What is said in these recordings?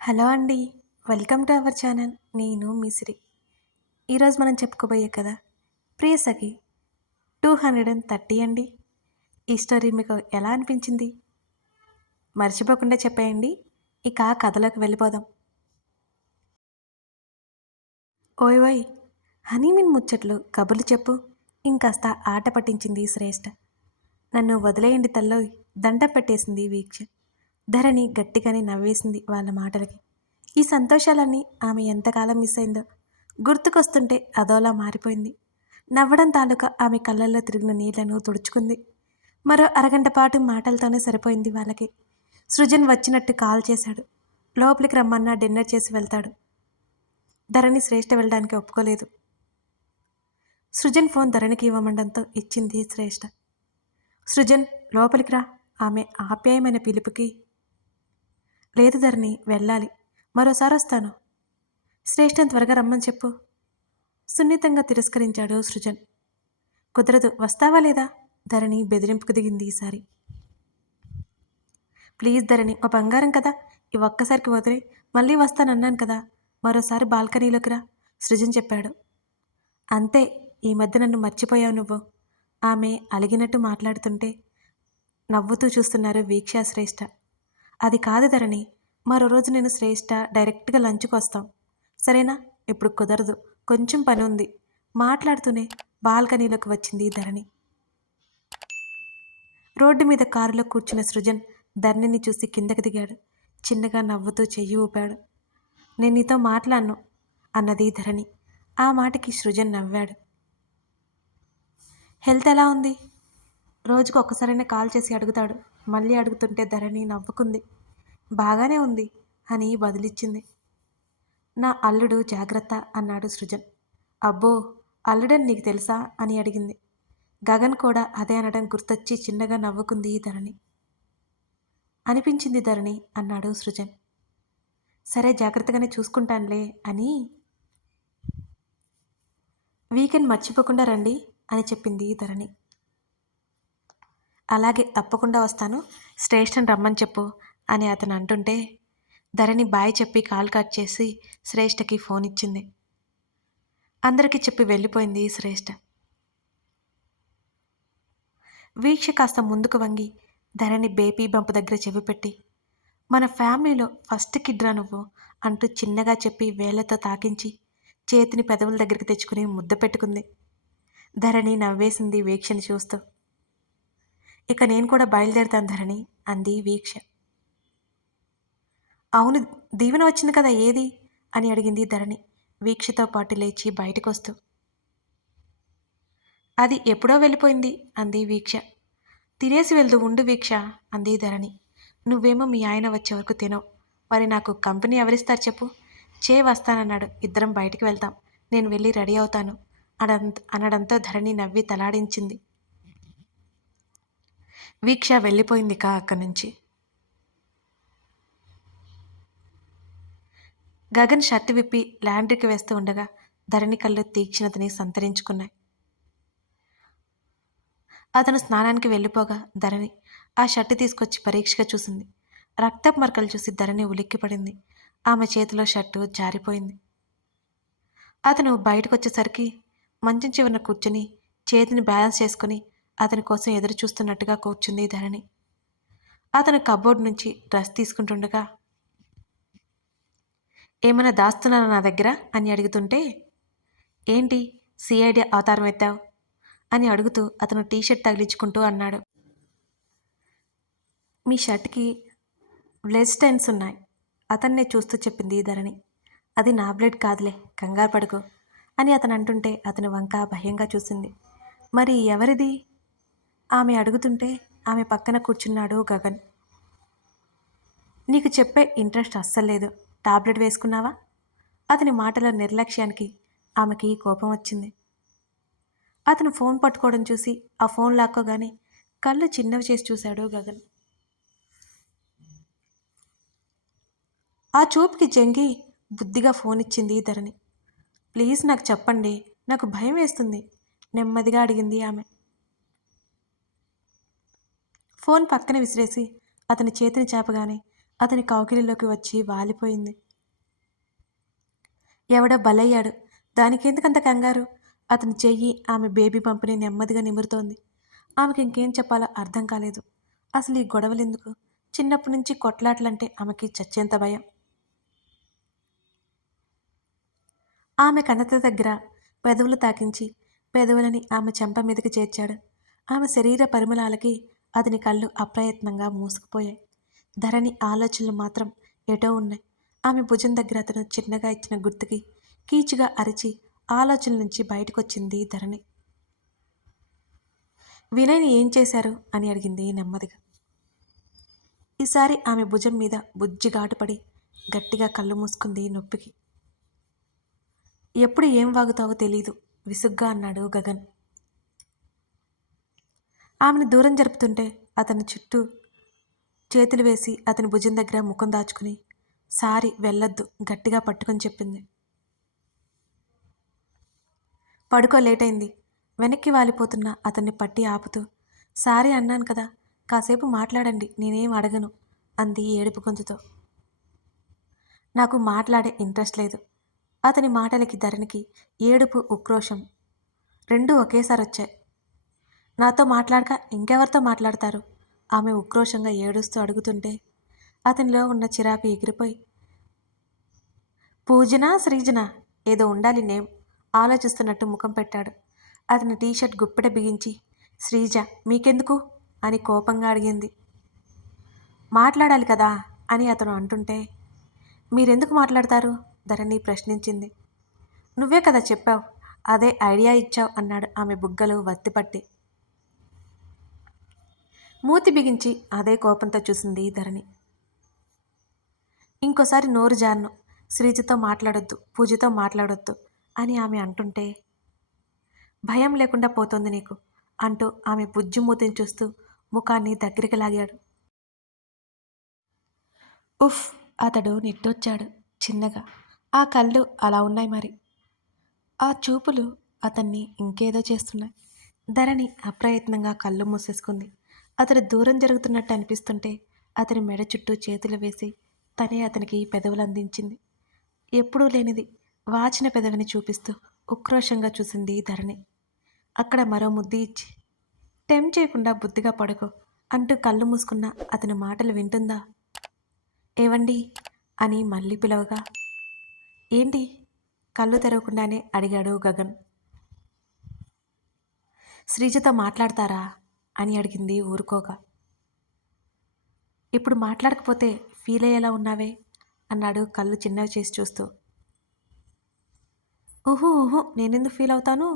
Hello అండి welcome to our channel. నేను మిసిరి ఈరోజు మనం చెప్పుకోబోయే కదా Priya Sakhi two hundred and thirty అండి. ఈ స్టోరీ మీకు ఎలా అనిపించింది? మర్చిపోకుండా చెప్పేయండి. ఇక ఆ కథలోకి వెళ్ళిపోదాం. ఓయ్ ఓయ్ హనీమీన్ ముచ్చట్లు కబుర్లు చెప్పు. ఇంకాస్త ఆట పట్టించింది శ్రేష్ఠ నన్ను వదిలేయండి తల్లో దండం పెట్టేసింది వీక్ష. ధరణి గట్టిగానే నవ్వేసింది వాళ్ళ మాటలకి. ఈ సంతోషాలన్నీ ఆమె ఎంతకాలం మిస్ అయిందో గుర్తుకొస్తుంటే అదోలా మారిపోయింది. నవ్వడం తాలూకా ఆమె కళ్ళల్లో తిరిగిన నీళ్ళను తుడుచుకుంది. మరో అరగంట పాటు మాటలతోనే సరిపోయింది వాళ్ళకి. సృజన్ వచ్చినట్టు కాల్ చేశాడు. లోపలికి రమ్మన్నా డిన్నర్ చేసి వెళ్తాడు. ధరణి శ్రేష్ఠ వెళ్ళడానికి ఒప్పుకోలేదు. సృజన్ ఫోన్ ధరణికి ఇవ్వమండంతో ఇచ్చింది శ్రేష్ఠ సృజన్ లోపలికి రా. ఆమె ఆప్యాయమైన పిలుపుకి లేదు ధరణి వెళ్ళాలి. మరోసారి వస్తాను. శ్రేష్టం త్వరగా రమ్మని చెప్పు. సున్నితంగా తిరస్కరించాడు సృజన్. కుదరదు వస్తావా లేదా? ధరణి బెదిరింపుకు దిగింది ఈసారి. ప్లీజ్ ధరణి ఓ బంగారం కదా. ఈ ఒక్కసారికి వదిలే మళ్ళీ వస్తానన్నాను కదా. మరోసారి బాల్కనీలోకి రా సృజన్ చెప్పాడు. అంతే ఈ మధ్య నన్ను మర్చిపోయావు నువ్వు. ఆమె అలిగినట్టు మాట్లాడుతుంటే నవ్వుతూ చూస్తున్నారు వీక్ష శ్రేష్ఠ అది కాదు ధరణి. మరో రోజు నేను శ్రేష్ఠ డైరెక్ట్గా లంచ్కి వస్తాం. సరేనా? ఇప్పుడు కుదరదు. కొంచెం పని ఉంది. మాట్లాడుతూనే బాల్కనీలోకి వచ్చింది ధరణి. రోడ్డు మీద కారులో కూర్చున్న సృజన్ ధరణిని చూసి కిందకి దిగాడు. చిన్నగా నవ్వుతూ చెయ్యి ఊపాడు. నేను నీతో మాట్లాడను అన్నది ధరణి. ఆ మాటకి సృజన్ నవ్వాడు. హెల్త్ ఎలా ఉంది? రోజుకు ఒక్కసారైనా కాల్ చేసి అడుగుతాడు. మళ్ళీ అడుగుతుంటే ధరణి నవ్వుకుంది. బాగానే ఉంది అని బదులిచ్చింది. నా అల్లుడు జాగ్రత్త అన్నాడు సృజన్. అబ్బో అల్లుడని నీకు తెలుసా అని అడిగింది. గగన్ కూడా అదే అనడం గుర్తొచ్చి చిన్నగా నవ్వుకుంది ధరణి. అనిపించింది ధరణి అన్నాడు సృజన్. సరే జాగ్రత్తగానే చూసుకుంటానులే అని. వీకెండ్ మర్చిపోకుండా రండి అని చెప్పింది ధరణి. అలాగే తప్పకుండా వస్తాను. శ్రేష్ఠని రమ్మని చెప్పు అని అతను అంటుంటే ధరణి బాయ్ చెప్పి కాల్ కట్ చేసి శ్రేష్ఠకి ఫోన్ ఇచ్చింది. అందరికీ చెప్పి వెళ్ళిపోయింది శ్రేష్ఠ వీక్ష కాస్త ముందుకు వంగి ధరణి బేబీ బంప్ దగ్గర చెవి పెట్టి మన ఫ్యామిలీలో ఫస్ట్ కిడ్రా నువ్వు అంటూ చిన్నగా చెప్పి వేళ్ళతో తాకించి చేతిని పెదవుల దగ్గరికి తెచ్చుకుని ముద్ద పెట్టుకుంది. ధరణి నవ్వేసింది వీక్షని చూస్తూ. ఇక నేను కూడా బయలుదేరుతాను ధరణి అంది వీక్ష. అవును దీవెన వచ్చింది కదా ఏది? అని అడిగింది ధరణి వీక్షతో పాటు లేచి బయటకు వస్తూ అది ఎప్పుడో వెళ్ళిపోయింది అంది వీక్ష. తినేసి వెళ్దు ఉండు వీక్ష అంది ధరణి. నువ్వేమో మీ ఆయన వచ్చే వరకు తినవు. మరి నాకు కంపెనీ ఎవరిస్తారు చెప్పు? చే వస్తానన్నాడు ఇద్దరం బయటికి వెళ్తాం. నేను వెళ్ళి రెడీ అవుతాను అనంత అనడంతో ధరణి నవ్వి తలాడించింది. వీక్ష వెళ్ళిపోయింది కా అక్కడి నుంచి. గగన్ షర్ట్ విప్పి ల్యాండ్రీకి వేస్తూ ఉండగా ధరణి కళ్ళు తీక్షణతని సంతరించుకున్నాయి. అతను స్నానానికి వెళ్ళిపోగా ధరణి ఆ షర్ట్ తీసుకొచ్చి పరీక్షగా చూసింది. రక్తపు మరకలు చూసి ధరణి ఉలిక్కిపడింది. ఆమె చేతిలో షర్టు జారిపోయింది. అతను బయటకు వచ్చేసరికి మంచం చివరన కూర్చొని చేతిని బ్యాలెన్స్ చేసుకుని అతని కోసం ఎదురు చూస్తున్నట్టుగా కూర్చుంది ధరణి. అతను కబోర్డ్ నుంచి డ్రెస్ తీసుకుంటుండగా ఏమైనా దాస్తున్నానా నా దగ్గర? అని అడుగుతుంటే ఏంటి? సిఐడి అవతారం ఎత్తావు? అని అడుగుతూ అతను టీషర్ట్ తగిలించుకుంటూ అన్నాడు. మీ షర్ట్కి బ్లడ్ స్టైన్స్ ఉన్నాయి. అతన్నే చూస్తూ చెప్పింది ధరణి. అది నా బ్లడ్ కాదులే కంగారు పడుకో అని అతను అంటుంటే అతని వంక భయంగా చూసింది. మరి ఎవరిది? ఆమె అడుగుతుంటే ఆమె పక్కన కూర్చున్నాడు గగన్. నీకు చెప్పే ఇంట్రెస్ట్ అస్సలు లేదు. టాబ్లెట్ వేసుకున్నావా? అతని మాటల నిర్లక్ష్యానికి ఆమెకి కోపం వచ్చింది. అతను ఫోన్ పట్టుకోవడం చూసి ఆ ఫోన్ లాక్కోగానే కళ్ళు చిన్నవి చేసి చూశాడు గగన్. ఆ చూపుకి జంగి బుద్ధిగా ఫోన్ ఇచ్చింది ధరణి. ప్లీజ్ నాకు చెప్పండి నాకు భయం వేస్తుంది నెమ్మదిగా అడిగింది ఆమె. ఫోన్ పక్కన విసిరేసి అతని చేతిని చేపగానే అతని కౌకిలిలోకి వచ్చి వాలిపోయింది. ఎవడో బలయ్యాడు. దానికెందుకంత కంగారు? అతని చెయ్యి ఆమె బేబీ పంపుని నెమ్మదిగా నిమురుతోంది. ఆమెకి ఇంకేం చెప్పాలో అర్థం కాలేదు. అసలు ఈ గొడవలు ఎందుకు చిన్నప్పటి నుంచి కొట్లాటలంటే ఆమెకి చచ్చేంత భయం. ఆమె కణత దగ్గర పెదవులు తాకించి పెదవులని ఆమె చెంప మీదకి చేర్చాడు. ఆమె శరీర పరిమళాలకి అతని కళ్ళు అప్రయత్నంగా మూసుకుపోయాయి. ధరణి ఆలోచనలు మాత్రం ఎటో ఉన్నాయి. ఆమె భుజం దగ్గర అతను చిన్నగా ఇచ్చిన గుర్తుకి కీచుగా అరిచి ఆలోచనల నుంచి బయటకొచ్చింది ధరణి. వినయ్ని ఏం చేశారు? అని అడిగింది నెమ్మదిగా. ఈసారి ఆమె భుజం మీద బుజ్జిఘాటుపడి గట్టిగా కళ్ళు మూసుకుంది నొప్పికి. ఎప్పుడు ఏం వాగుతావో తెలీదు. విసుగ్గా అన్నాడు గగన్. ఆమెను దూరం జరుపుతుంటే అతని చుట్టూ చేతులు వేసి అతని భుజం దగ్గర ముఖం దాచుకుని సారి వెళ్ళొద్దు గట్టిగా పట్టుకొని చెప్పింది. పడుకో లేట్ అయింది వెనక్కి వాలిపోతున్న అతన్ని పట్టి ఆపుతూ సారీ అన్నాను కదా కాసేపు మాట్లాడండి నేనేం అడగను అంది ఏడుపు గొంతుతో. నాకు మాట్లాడే ఇంట్రెస్ట్ లేదు. అతని మాటలకి ధరణికి ఏడుపు ఉక్రోషం రెండూ ఒకేసారి వచ్చాయి నాతో మాట్లాడక ఇంకెవరితో మాట్లాడతారు? ఆమె ఉక్రోషంగా ఏడుస్తూ అడుగుతుంటే అతనిలో ఉన్న చిరాకు ఎగిరిపోయి పూజన శ్రీజన ఏదో ఉండాలి నేమ్ ఆలోచిస్తున్నట్టు ముఖం పెట్టాడు. అతని టీషర్ట్ గుప్పెట బిగించి శ్రీజ మీకెందుకు? అని కోపంగా అడిగింది. మాట్లాడాలి కదా అని అతను అంటుంటే మీరెందుకు మాట్లాడతారు? ధరణి ప్రశ్నించింది. నువ్వే కదా చెప్పావు అదే ఐడియా ఇచ్చావు అన్నాడు ఆమె బుగ్గలు వత్తిపట్టి. మూతి బిగించి అదే కోపంతో చూసింది ధరణి. ఇంకోసారి నోరు జారును. శ్రీజతో మాట్లాడొద్దు పూజతో మాట్లాడొద్దు అని ఆమె అంటుంటే భయం లేకుండా పోతుంది నీకు అంటూ ఆమె బుజ్జి మూతిని చూస్తూ ముఖాన్ని దగ్గరికి లాగాడు. ఉఫ్! అతడు నిట్టొచ్చాడు చిన్నగా. ఆ కళ్ళు అలా ఉన్నాయి మరి. ఆ చూపులు అతన్ని ఇంకేదో చేస్తున్నాయి. ధరణి అప్రయత్నంగా కళ్ళు మూసేసుకుంది. అతను దూరం జరుగుతున్నట్టు అనిపిస్తుంటే అతని మెడ చుట్టూ చేతులు వేసి తనే అతనికి పెదవులు అందించింది. ఎప్పుడూ లేనిది వాచిన పెదవిని చూపిస్తూ ఉక్రోషంగా చూసింది ధరణి. అక్కడ మరో ముద్ది ఇచ్చి టెం చేయకుండా బుద్ధిగా పడుకో అంటూ కళ్ళు మూసుకున్న అతని మాటలు వింటుందా? ఏవండి? అని మళ్ళీ పిలవగా ఏంటి? కళ్ళు తెరవకుండానే అడిగాడు గగన్. శ్రీజతో మాట్లాడతారా? అని అడిగింది ఊరుకోగా. ఇప్పుడు మాట్లాడకపోతే ఫీల్ అయ్యేలా ఉన్నావే? అన్నాడు కళ్ళు చిన్నవి చేసి చూస్తూ. ఊహు ఊహు నేనెందుకు ఫీల్ అవుతాను?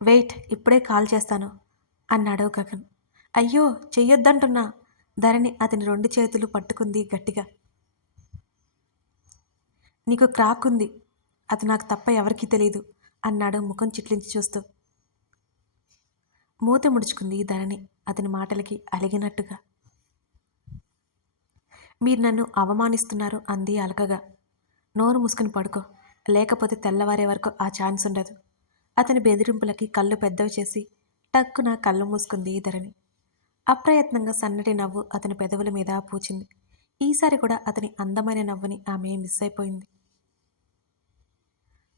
వెయిట్ ఇప్పుడే కాల్ చేస్తాను అన్నాడు గగన్. అయ్యో చెయ్యొద్దంటున్నా. ధరణి అతని రెండు చేతులు పట్టుకుంది గట్టిగా. నీకు క్రాక్ ఉంది అది నాకు తప్ప ఎవరికీ తెలియదు అన్నాడు ముఖం చిట్లించి చూస్తూ. మూత ముడుచుకుంది ధరణి అతని మాటలకి అలిగినట్టుగా. మీరు నన్ను అవమానిస్తున్నారు అంది అలకగా. నోరు మూసుకుని పడుకో లేకపోతే తెల్లవారే వరకు ఆ ఛాన్స్ ఉండదు. అతని బెదిరింపులకి కళ్ళు పెద్దవి చేసి టక్కున కళ్ళు మూసుకుంది ధరణి. అప్రయత్నంగా సన్నటి నవ్వు అతని పెదవుల మీద పూచింది. ఈసారి కూడా అతని అందమైన నవ్వుని ఆమె మిస్ అయిపోయింది.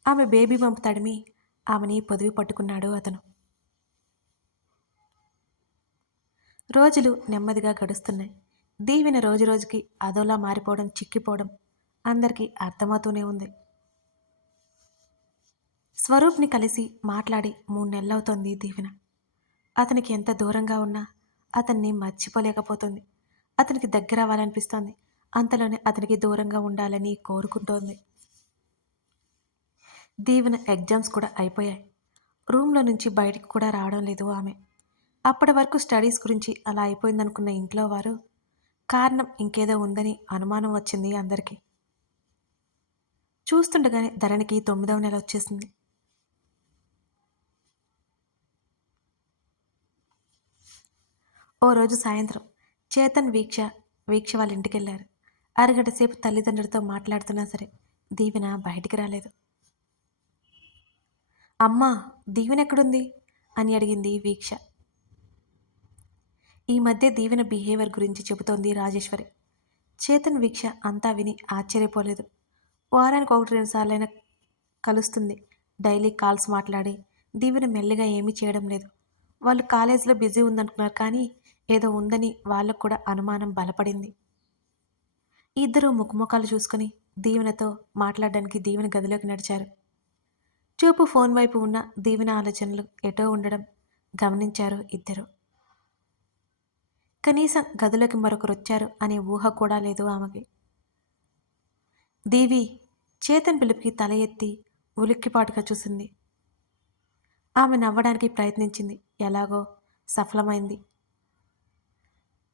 ఆమె బేబీ పంపు తడిమి ఆమెని పొదివి పట్టుకున్నాడు అతను. రోజులు నెమ్మదిగా గడుస్తున్నాయి. దీవెన రోజు రోజుకి అదోలా మారిపోవడం చిక్కిపోవడం అందరికీ అర్థమవుతూనే ఉంది. స్వరూప్ని కలిసి మాట్లాడి మూడు నెలలవుతోంది దీవెన. అతనికి ఎంత దూరంగా ఉన్నా అతన్ని మర్చిపోలేకపోతుంది. అతనికి దగ్గర అవ్వాలనిపిస్తోంది అంతలోనే అతనికి దూరంగా ఉండాలని కోరుకుంటోంది. దీవెన ఎగ్జామ్స్ కూడా అయిపోయాయి. రూమ్లో నుంచి బయటికి కూడా రావడం లేదు ఆమె. అప్పటి వరకు స్టడీస్ గురించి అలా అయిపోయిందనుకున్న ఇంట్లో వారు కారణం ఇంకేదో ఉందని అనుమానం వచ్చింది అందరికీ. చూస్తుండగానే ధరణికి తొమ్మిదవ నెల వచ్చేసింది. ఓ రోజు సాయంత్రం చేతన్ వీక్ష వీక్ష వాళ్ళ ఇంటికి వెళ్ళారు అరగంట సేపు తల్లిదండ్రులతో మాట్లాడుతున్నా సరే దీవెన బయటికి రాలేదు. అమ్మా దీవెన ఎక్కడుంది? అని అడిగింది వీక్ష. ఈ మధ్య దీవెన బిహేవియర్ గురించి చెబుతోంది రాజేశ్వరి. చేతన్ వీక్ష అంతా విని ఆశ్చర్యపోలేదు. వారానికి ఒకటి రెండు సార్లైనా కలుస్తుంది. డైలీ కాల్స్ మాట్లాడి దీవెన మెల్లిగా ఏమీ చేయడం లేదు. వాళ్ళు కాలేజీలో బిజీ ఉందనుకున్నారు కానీ ఏదో ఉందని వాళ్ళకు కూడా అనుమానం బలపడింది. ఇద్దరూ ముఖముఖాలు చూసుకుని దీవెనతో మాట్లాడడానికి దీవెన గదిలోకి నడిచారు. చూపు ఫోన్ వైపు ఉన్న దీవెన ఆలోచనలు ఎటో ఉండడం గమనించారు ఇద్దరు. కనీసం గదిలోకి మరొకరు వచ్చారు అనే ఊహ కూడా లేదు ఆమెకి. దేవి చేతన్ పిలుపుకి తల ఎత్తి ఉలిక్కిపాటుగా చూసింది. ఆమె నవ్వడానికి ప్రయత్నించింది. ఎలాగో సఫలమైంది.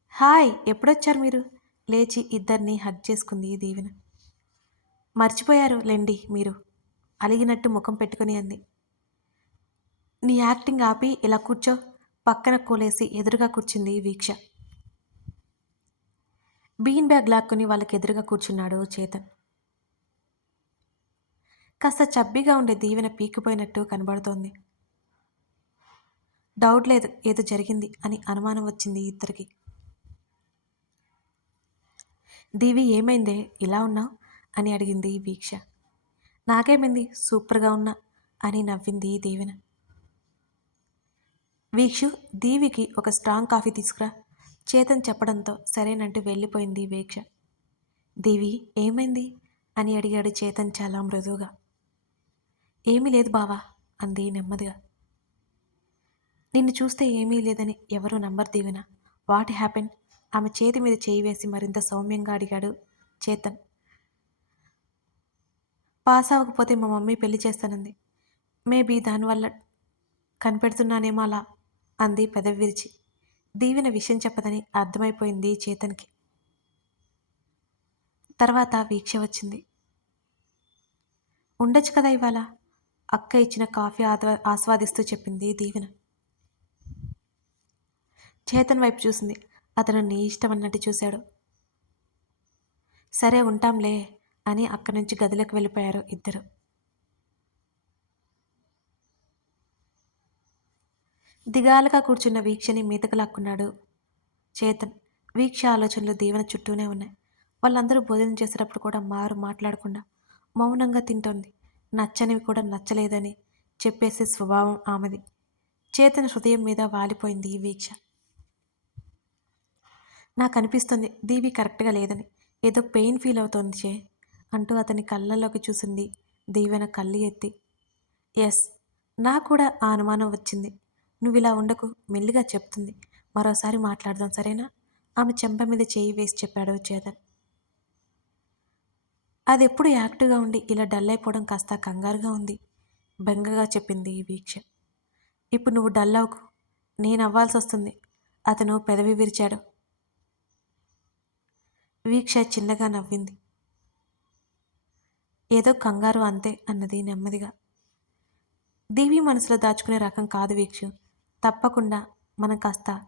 హాయ్ ఎప్పుడొచ్చారు మీరు? లేచి ఇద్దరిని హగ్ చేసుకుంది దీవెన. మర్చిపోయారు లెండి మీరు అలిగినట్టు ముఖం పెట్టుకుని అంది. నీ యాక్టింగ్ ఆపి ఇలా కూర్చో పక్కన కోలేసి ఎదురుగా కూర్చుంది వీక్ష. బీన్ బ్యాగ్ లాక్కుని వాళ్ళకి ఎదురుగా కూర్చున్నాడు చేతన్. కాస్త చబ్బిగా ఉండే దీవెన పీకిపోయినట్టు కనబడుతోంది. డౌట్ లేదు ఏదో జరిగింది అని అనుమానం వచ్చింది ఇద్దరికి. దీవి ఏమైందే? ఇలా ఉన్నావు? అని అడిగింది వీక్ష. నాకేమైంది? సూపర్గా ఉన్నా అని నవ్వింది దీవెన. వీక్షు దీవికి ఒక స్ట్రాంగ్ కాఫీ తీసుకురా. చేతన్ చెప్పడంతో సరేనంటూ వెళ్ళిపోయింది వీక్ష. దేవి ఏమైంది? అని అడిగాడు చేతన్ చాలా మృదువుగా. ఏమీ లేదు బావా అంది నెమ్మదిగా. నిన్ను చూస్తే ఏమీ లేదని ఎవరు నంబర్ దీవెన. What happen? ఆమె చేతి మీద చేయి వేసి మరింత సౌమ్యంగా అడిగాడు చేతన్. పాస్ అవ్వకపోతే మా మమ్మీ పెళ్ళి చేస్తానంది. మేబీ దానివల్ల కనిపెడుతున్నానేమో అలా అంది పెదవి విరిచి. దీవెన విషయం చెప్పదని అర్థమైపోయింది చేతన్కి. తర్వాత వీక్ష వచ్చింది. ఉండొచ్చు కదా ఇవాళ? అక్క ఇచ్చిన కాఫీ ఆస్వాదిస్తూ చెప్పింది దీవెన. చేతన్ వైపు చూసింది. అతను నీ ఇష్టం అన్నట్టు చూశాడు. సరే ఉంటాంలే అని అక్కడి నుంచి గదిలోకి వెళ్ళిపోయారు ఇద్దరు. దిగాలుగా కూర్చున్న వీక్షని మీతకు లాక్కున్నాడు చేతన్. వీక్ష ఆలోచనలు దీవెన చుట్టూనే ఉన్నాయి. వాళ్ళందరూ భోజనం చేసేటప్పుడు కూడా మారు మాట్లాడకుండా మౌనంగా తింటోంది. నచ్చనివి కూడా నచ్చలేదని చెప్పేసే స్వభావం ఆమెది. చేతన హృదయం మీద వాలిపోయింది ఈ వీక్ష. నాకు అనిపిస్తుంది దీవి కరెక్ట్గా లేదని. ఏదో పెయిన్ ఫీల్ అవుతోంది చే అంటూ అతని కళ్ళల్లోకి చూసింది దీవెన కళ్ళు ఎత్తి. ఎస్ నాకు కూడా ఆ అనుమానం వచ్చింది. నువ్వు ఇలా ఉండకు మెల్లిగా చెప్తుంది. మరోసారి మాట్లాడదాం సరేనా? ఆమె చెంప మీద చేయి వేసి చెప్పాడు చేతన్. అది ఎప్పుడు యాక్టివ్గా ఉండి ఇలా డల్ అయిపోవడం కాస్త కంగారుగా ఉంది బెంగగా చెప్పింది ఈ వీక్ష. ఇప్పుడు నువ్వు డల్ అవ్వకు నేను అవ్వాల్సి వస్తుంది అతను పెదవి విరిచాడు. వీక్ష చిన్నగా నవ్వింది. ఏదో కంగారు అంతే అన్నది నెమ్మదిగా. దేవి మనసులో దాచుకునే రకం కాదు వీక్ష. తప్పకుండా మనం కాస్త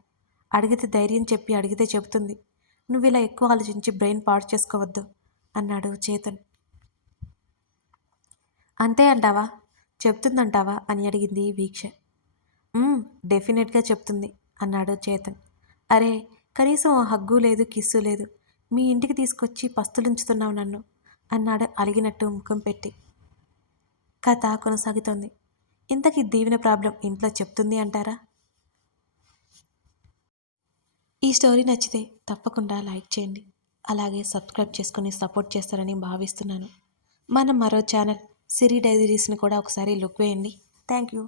అడిగితే ధైర్యం చెప్పి అడిగితే చెబుతుంది. నువ్వు ఇలా ఎక్కువ ఆలోచించి బ్రెయిన్ పాడు చేసుకోవద్దు అన్నాడు చేతన్. అంతే అంటావా? చెప్తుందంటావా? అని అడిగింది వీక్ష. డెఫినెట్గా చెప్తుంది అన్నాడు చేతన్. అరే కనీసం హగ్గు లేదు కిస్సు లేదు మీ ఇంటికి తీసుకొచ్చి పస్తులుంచుతున్నావు నన్ను అన్నాడు అలిగినట్టు ముఖం పెట్టి. కథ కొనసాగుతోంది. ఇంతకీ దీవెన ప్రాబ్లం ఇంట్లో చెప్తుంది అంటారా? ఈ స్టోరీ నచ్చితే తప్పకుండా లైక్ చేయండి. అలాగే సబ్స్క్రైబ్ చేసుకొని సపోర్ట్ చేస్తారని భావిస్తున్నాను. మనం మరో ఛానల్ సిరి డైరీస్ని కూడా ఒకసారి లుక్ వేయండి. Thank you.